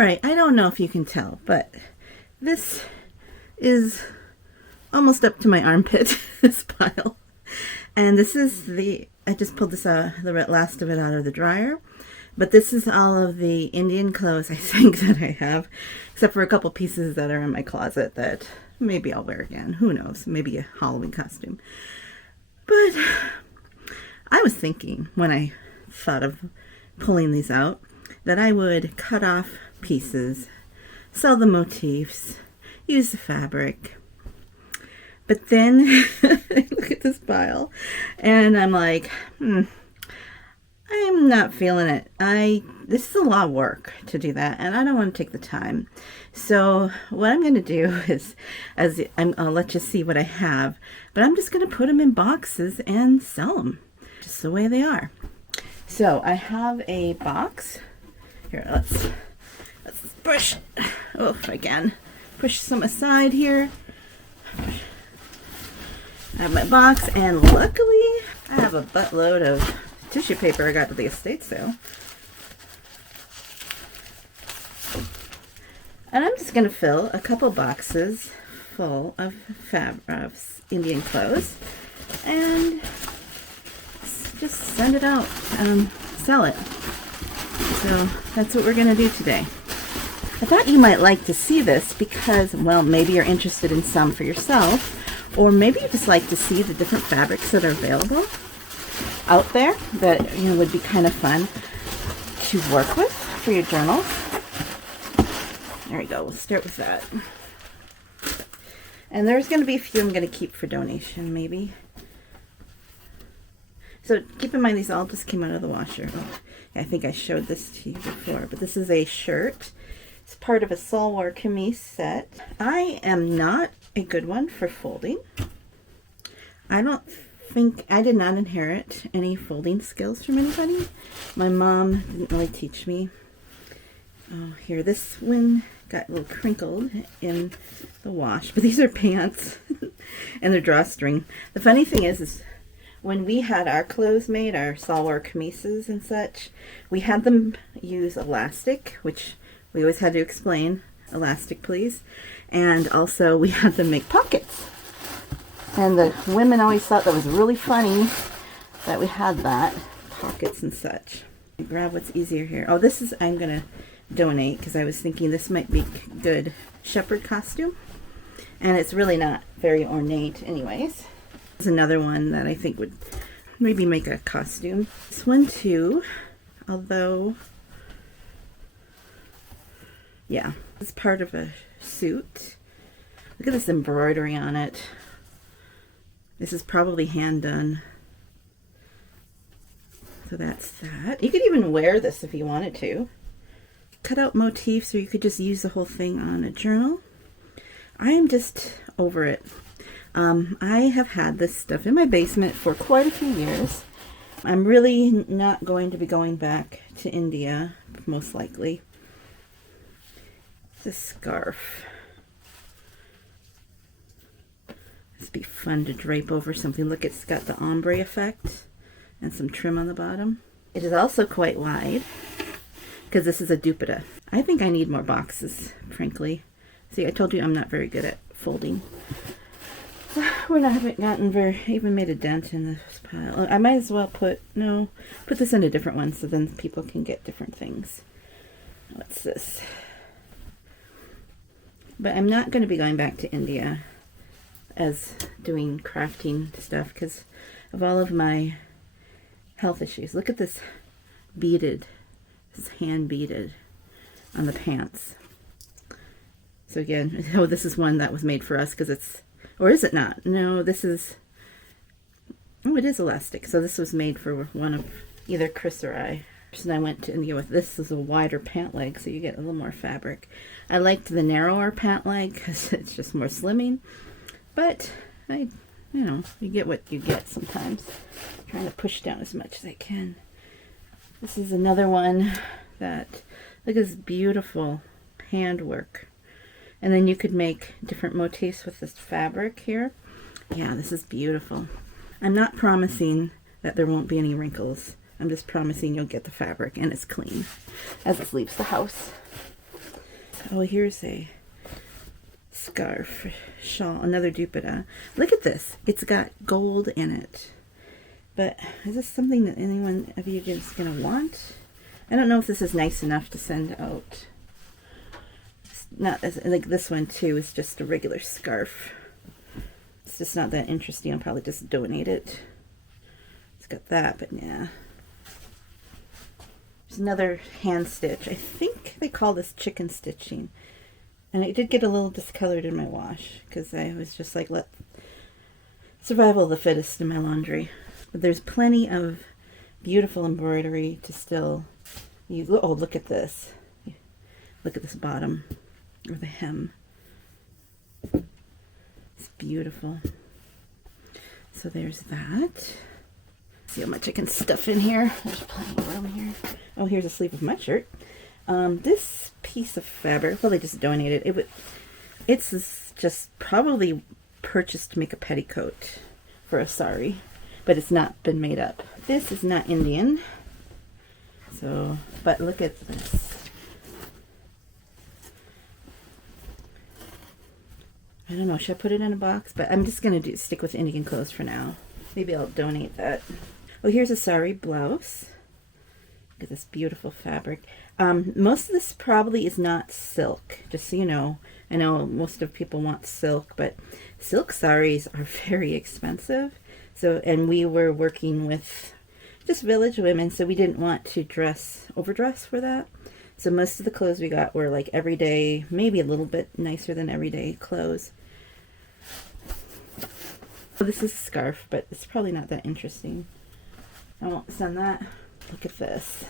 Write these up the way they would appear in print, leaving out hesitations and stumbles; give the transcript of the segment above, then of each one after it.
Alright, I don't know if you can tell, but this is almost up to my armpit, this pile. And this is I just pulled this out, the last of it out of the dryer. But this is all of the Indian clothes I think that I have, except for a couple pieces that are in my closet that maybe I'll wear again. Who knows? Maybe a Halloween costume. But I was thinking when I thought of pulling these out that I would cut off pieces, sell the motifs, use the fabric. But then I look at this pile and I'm like, I'm not feeling it. This is a lot of work to do that, and I don't want to take the time. So what I'm going to do is, I'll let you see what I have, but I'm just going to put them in boxes and sell them, just the way they are. So I have a box. Here, let's push. Oh, again, push some aside here. I have my box, and luckily I have a buttload of tissue paper I got at the estate sale. And I'm just going to fill a couple boxes full of Indian clothes and just send it out, sell it. So that's what we're going to do today. I thought you might like to see this because, well, maybe you're interested in some for yourself, or maybe you just like to see the different fabrics that are available out there that would be kind of fun to work with for your journal. There we go. We'll start with that. And there's going to be a few I'm going to keep for donation, maybe. So keep in mind these all just came out of the washer. Oh, I think I showed this to you before, but this is a shirt. It's part of a salwar kameez set. I am not a good one for folding. I did not inherit any folding skills from anybody. My mom didn't really teach me. Oh, here, this one got a little crinkled in the wash, but these are pants and they're drawstring. The funny thing is when we had our clothes made, our salwar kameezes and such, we had them use elastic, which we always had to explain, elastic please, and also we had them make pockets. And the women always thought that was really funny that we had that, pockets and such. Grab what's easier here. Oh, this is, I'm going to donate because I was thinking this might be good shepherd costume. And it's really not very ornate anyways. There's another one that I think would maybe make a costume. This one too, although, yeah, it's part of a suit. Look at this embroidery on it. This is probably hand done. So that's that. You could even wear this if you wanted to. Cut out motifs, or you could just use the whole thing on a journal. I am just over it. I have had this stuff in my basement for quite a few years. I'm really not going to be going back to India, most likely. This scarf. This would be fun to drape over something. Look, it's got the ombre effect and some trim on the bottom. It is also quite wide because this is a dupatta. I think I need more boxes, frankly. See, I told you I'm not very good at folding. Haven't gotten even made a dent in this pile. I might as well put this in a different one so then people can get different things. What's this? But I'm not going to be going back to India as doing crafting stuff because of all of my health issues. Look at this beaded, this is hand beaded on the pants. So again, this is one that was made for us because it's, or is it not? No, this is, oh, it is elastic. So this was made for one of either Chris or I. And I went to India with this. Is a wider pant leg, so you get a little more fabric. I liked the narrower pant leg because it's just more slimming. But you get what you get sometimes. I'm trying to push down as much as I can. This is another one that, look at this beautiful handwork. And then you could make different motifs with this fabric here. Yeah, this is beautiful. I'm not promising that there won't be any wrinkles. I'm just promising you'll get the fabric and it's clean as it leaves the house. Oh, here's a scarf, shawl, another duppeta. Look at this. It's got gold in it. But is this something that anyone of you is going to want? I don't know if this is nice enough to send out. It's not as, like this one too is just a regular scarf. It's just not that interesting. I'll probably just donate it. It's got that, but yeah. There's another hand stitch. I think they call this chicken stitching. And it did get a little discolored in my wash because I was just like, let survival of the fittest in my laundry. But there's plenty of beautiful embroidery to still use. Oh, look at this. Look at this bottom, or the hem. It's beautiful. So there's that. See how much I can stuff in here. There's plenty of room here. Oh, here's a sleeve of my shirt. This piece of fabric, well, they just donated it. It's just probably purchased to make a petticoat for a sari, but it's not been made up. This is not Indian. So, but look at this. I don't know, should I put it in a box? But I'm just going to stick with Indian clothes for now. Maybe I'll donate that. Oh, here's a sari blouse. Look at this beautiful fabric. Most of this probably is not silk, just so you know. I know most of people want silk, but silk saris are very expensive. So, and we were working with just village women, so we didn't want to overdress for that. So most of the clothes we got were like everyday, maybe a little bit nicer than everyday clothes. So this is a scarf, but it's probably not that interesting. I won't send that. Look at this.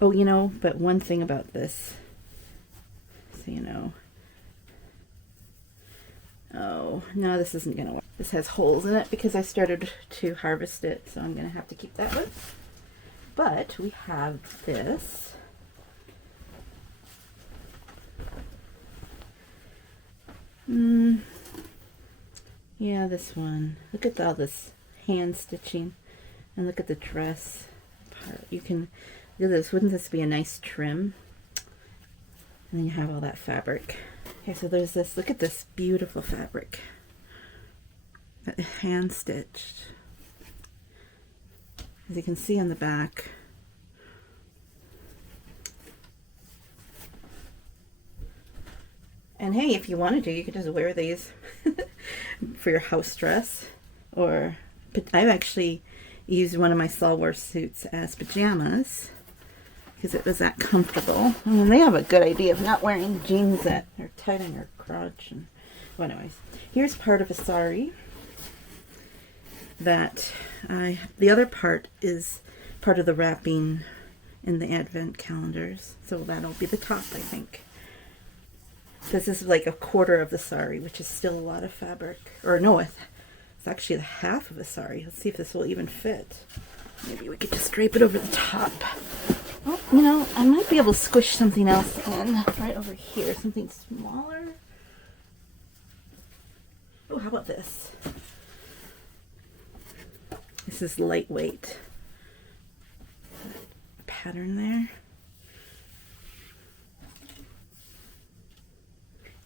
Oh, you know, but one thing about this, so you know. Oh, no, this isn't going to work. This has holes in it because I started to harvest it, so I'm going to have to keep that one. But we have this. Yeah, this one. Look at all this hand stitching. And look at the dress part. You can, look at this. Wouldn't this be a nice trim? And then you have all that fabric. Okay, so there's this. Look at this beautiful fabric. Hand stitched. As you can see on the back. And hey, if you wanted to, you could just wear these for your house dress. Or, but I've actually used one of my salwar suits as pajamas because it was that comfortable. I mean, they have a good idea of not wearing jeans that are tight on your crotch. And, well, anyways, here's part of a sari that the other part is part of the wrapping in the advent calendars. So that'll be the top, I think. This is like a quarter of the sari, which is still a lot of fabric. Or no, it's actually the half of a sari. Let's see if this will even fit. Maybe we could just drape it over the top. Oh, you know, I might be able to squish something else in right over here. Something smaller. Oh, how about this? This is lightweight. Pattern there.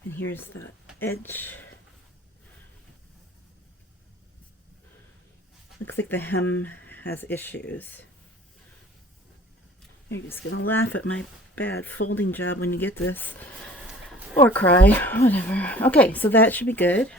And here's the edge. Looks like the hem has issues. You're just gonna laugh at my bad folding job when you get this. Or cry, whatever. Okay, so that should be good.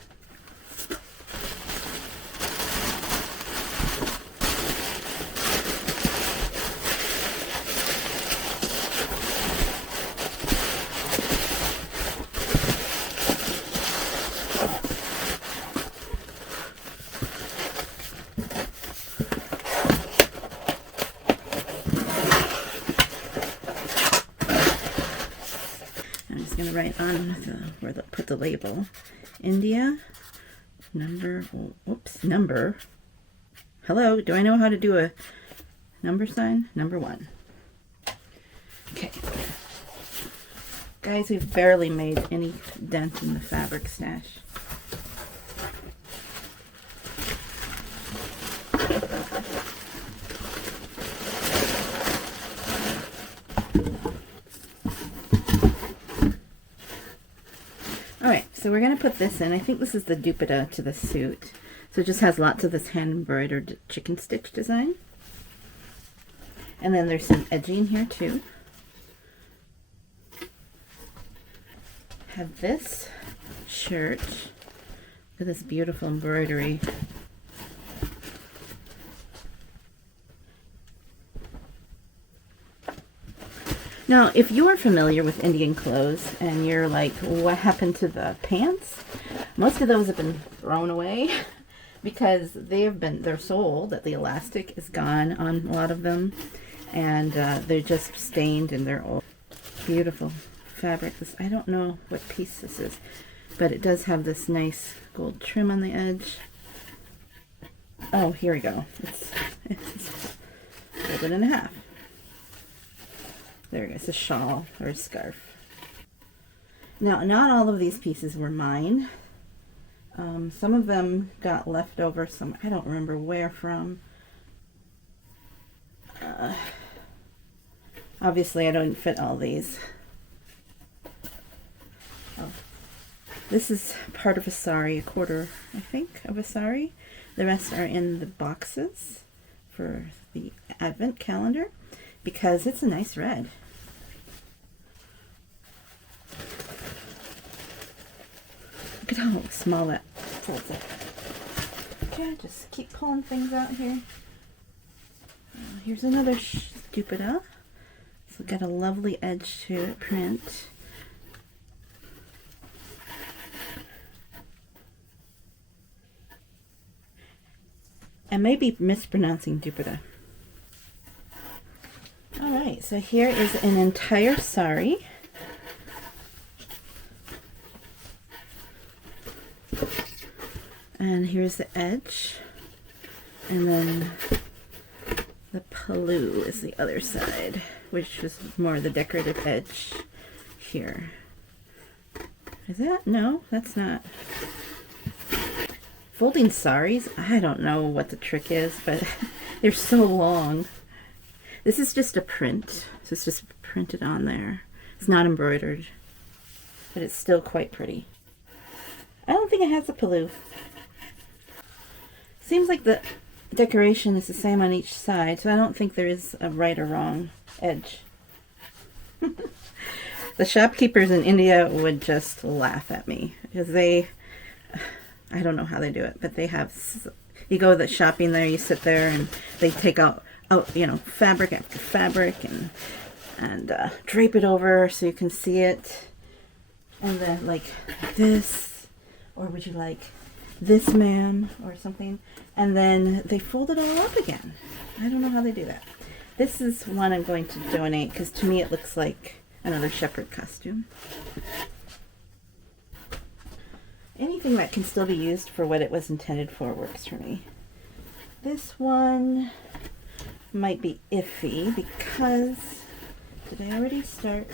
Going to write on where they put the label. India number. Number. Hello, do I know how to do a number sign? Number 1. Okay. Guys, we've barely made any dent in the fabric stash. So we're going to put this in. I think this is the dupedah to the suit. So it just has lots of this hand embroidered chicken stitch design. And then there's some edging here too. Have this shirt with this beautiful embroidery. Now, if you are familiar with Indian clothes and you're like, what happened to the pants? Most of those have been thrown away because they're so old that the elastic is gone on a lot of them, and they're just stained and they're old. Beautiful fabric. I don't know what piece this is, but it does have this nice gold trim on the edge. Oh, here we go. It's folded in half. There it is, a shawl or a scarf. Now, not all of these pieces were mine. Some of them got left over, some I don't remember where from. Obviously, I don't fit all these. Oh. This is part of a sari, a quarter, I think, of a sari. The rest are in the boxes for the Advent calendar, because it's a nice red. Look at how small that folds up. Okay, just keep pulling things out here. Here's another dupedah. So got a lovely edge to it, print. I may be mispronouncing dupedah. Alright, so here is an entire sari. And here's the edge. And then the pallu is the other side, which is more the decorative edge here. Is that? No, that's not. Folding saris, I don't know what the trick is, but they're so long. This is just a print, so it's just printed on there. It's not embroidered, but it's still quite pretty. I don't think it has a pallu. Seems like the decoration is the same on each side, so I don't think there is a right or wrong edge. The shopkeepers in India would just laugh at me, because I don't know how they do it, but they have, you go shopping there, you sit there, and they take out you know, fabric after fabric, and drape it over so you can see it, and then like this, or would you like this, ma'am, or something, and then they fold it all up again. I don't know how they do that. This is one I'm going to donate, because to me it looks like another shepherd costume. Anything that can still be used for what it was intended for works for me. This one might be iffy because, did I already start?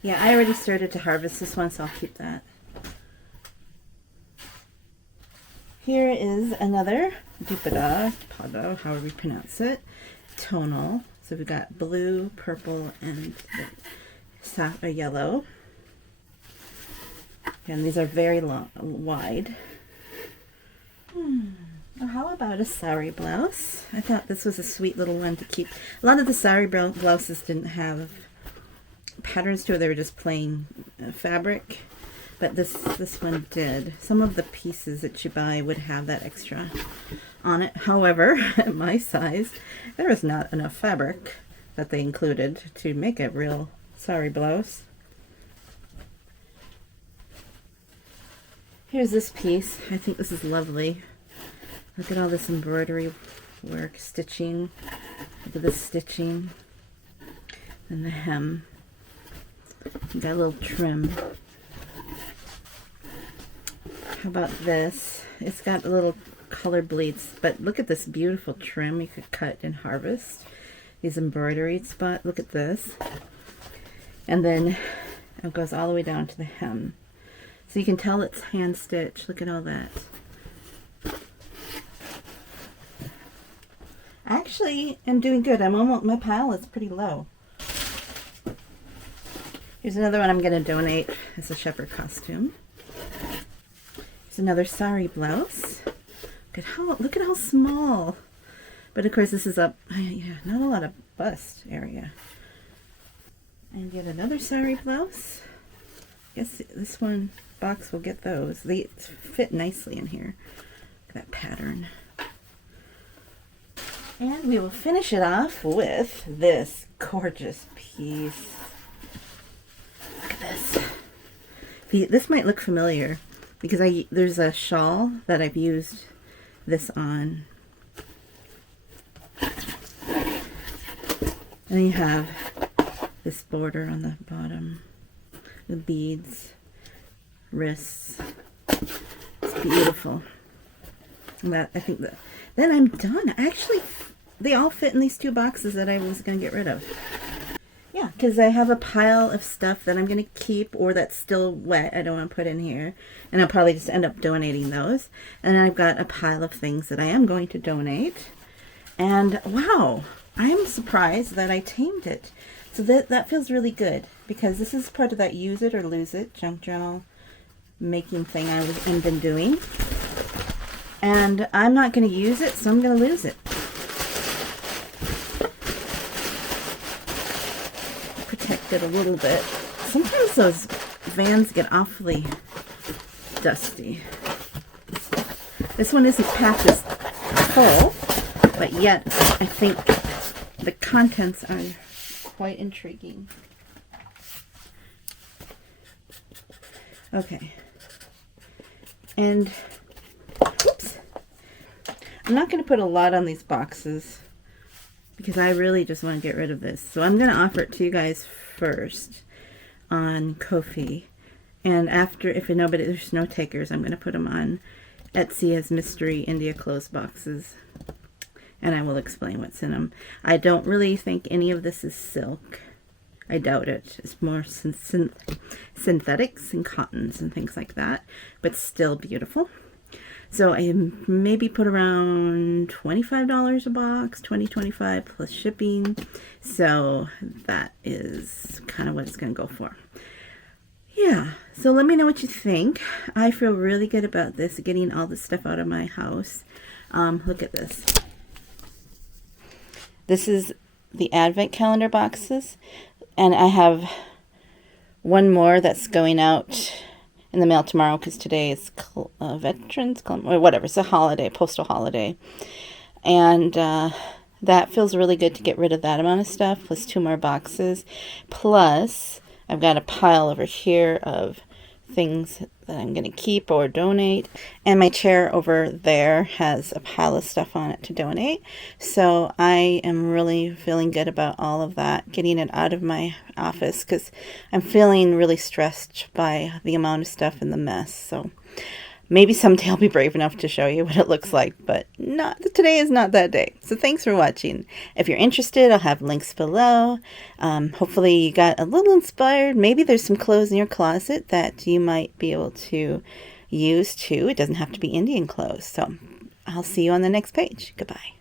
Yeah, I already started to harvest this one, so I'll keep that. Here is another dupedah, pada, however you pronounce it, tonal. So we've got blue, purple, and a yellow. And these are very long, wide. Well, how about a sari blouse? I thought this was a sweet little one to keep. A lot of the sari blouses didn't have patterns to it. They were just plain fabric. But this one did. Some of the pieces that you buy would have that extra on it. However, at my size, there was not enough fabric that they included to make a real sari blouse. Here's this piece. I think this is lovely. Look at all this embroidery work, stitching. Look at this stitching. And the hem. You got a little trim. How about this? It's got little color bleeds, but look at this beautiful trim you could cut and harvest. These embroidery spot. Look at this. And then it goes all the way down to the hem. So you can tell it's hand stitched. Look at all that. Actually, I'm doing good. My pile is pretty low. Here's another one I'm going to donate as a shepherd costume. It's another Sari blouse. Look at how small. But of course this is up, yeah, not a lot of bust area. And yet another Sari blouse. I guess this box will get those. They fit nicely in here. Look at that pattern. And we will finish it off with this gorgeous piece. Look at this. This might look familiar because there's a shawl that I've used this on. And you have this border on the bottom with beads, wrists. It's beautiful. And I think that then I'm done. Actually, they all fit in these 2 boxes that I was going to get rid of. Yeah, because I have a pile of stuff that I'm going to keep or that's still wet. I don't want to put in here. And I'll probably just end up donating those. And then I've got a pile of things that I am going to donate. And wow, I am surprised that I tamed it. So that feels really good because this is part of that use it or lose it junk journal making thing I've been doing. And I'm not going to use it, so I'm going to lose it. Protect it a little bit. Sometimes those vans get awfully dusty. This one isn't packed as full, but yet I think the contents are quite intriguing. Okay. And oops. I'm not going to put a lot on these boxes because I really just want to get rid of this. So I'm going to offer it to you guys first on Ko-fi. And after, if there's no takers, I'm going to put them on Etsy as mystery India clothes boxes. And I will explain what's in them. I don't really think any of this is silk. I doubt it. It's more synthetics and cottons and things like that. But still beautiful. So I maybe put around $25 a box, $20-25 plus shipping. So that is kind of what it's going to go for. Yeah, so let me know what you think. I feel really good about this, getting all this stuff out of my house. Look at this. This is the Advent calendar boxes. And I have one more that's going out in the mail tomorrow because today is Veterans, or whatever. It's a holiday, postal holiday. And that feels really good to get rid of that amount of stuff, plus 2 more boxes. Plus, I've got a pile over here of things that I'm going to keep or donate. And my chair over there has a pile of stuff on it to donate. So I am really feeling good about all of that, getting it out of my office because I'm feeling really stressed by the amount of stuff and the mess. So maybe someday I'll be brave enough to show you what it looks like, but today is not that day. So thanks for watching. If you're interested, I'll have links below. Hopefully you got a little inspired. Maybe there's some clothes in your closet that you might be able to use too. It doesn't have to be Indian clothes. So I'll see you on the next page. Goodbye.